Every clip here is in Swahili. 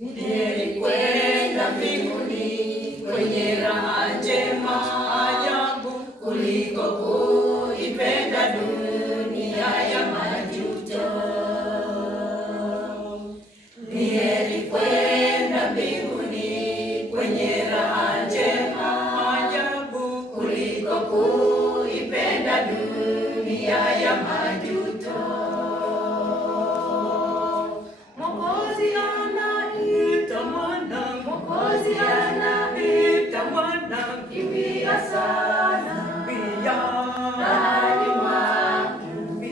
Heri kwenda mbinguni kwenye raha njema ajabu kuliko kuipenda dunia ya majuto. Ni heri kwenda mbinguni kwenye raha njema ajabu kuliko kuipenda dunia ya majuto. Mwokozi anaita mwana, kimbia sana, rahani mwangu,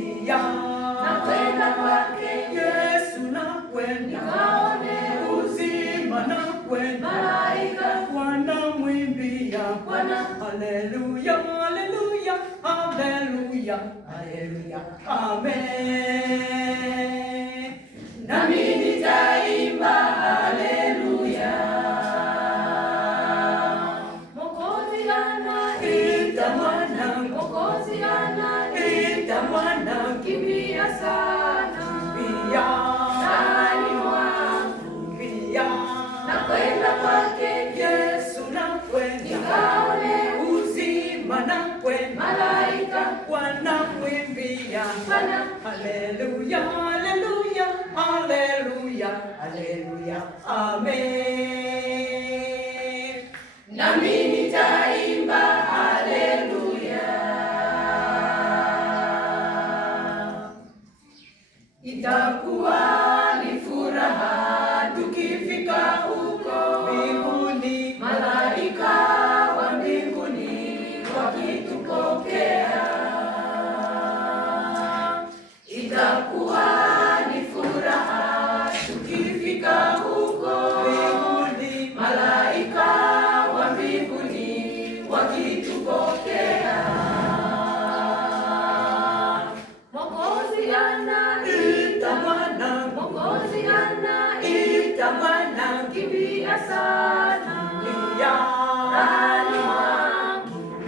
nakwenda kwake Yesu, nakwenda nikaone uzima, nakwenda malaika wanamwimbia Bwana. Haleluya, haleluya, haleluya, haleluya, amen. Nami nitaimba haleluya. Mwokozi anaita mwana, kimbia sana, rahani mwangu, nakwenda kwake Yesu, nakwenda nikaone uzima, nakwenda malaika wanamwimbia Bwana. Haleluya, haleluya, haleluya, haleluya, amen. Nami nitaimba haleluya. Itakuwa ni furaha tukifika huko mbinguni, malaika wa mbinguni wakitupokea. Itakuwa ni furaha tukifika huko mbinguni, malaika wa mbinguni wakitupokea. Mwokozi anaita mwana, kimbia sana, rahani mwangu,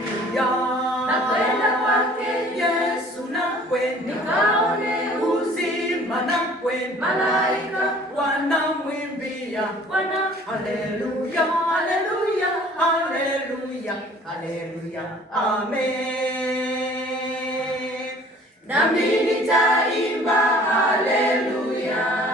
nakwenda kwake Yesu, nakwenda nikaone uzima, nakwenda malaika wanamwimbia Bwana. Haleluya, haleluya, haleluya, haleluya, amen. Nami nitaimba haleluya.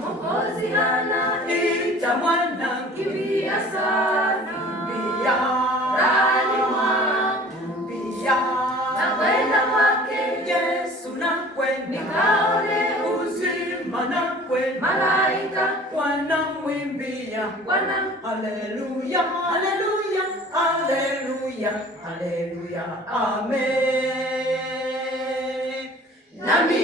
Mwokozi anaita mwana, kimbia sana, rahani mwangu, nakwenda kwake Yesu, nakwenda nikaone uzima, nakwenda malaika wanamwimbia Bwana. Haleluya, haleluya, haleluya, haleluya, amen. Nami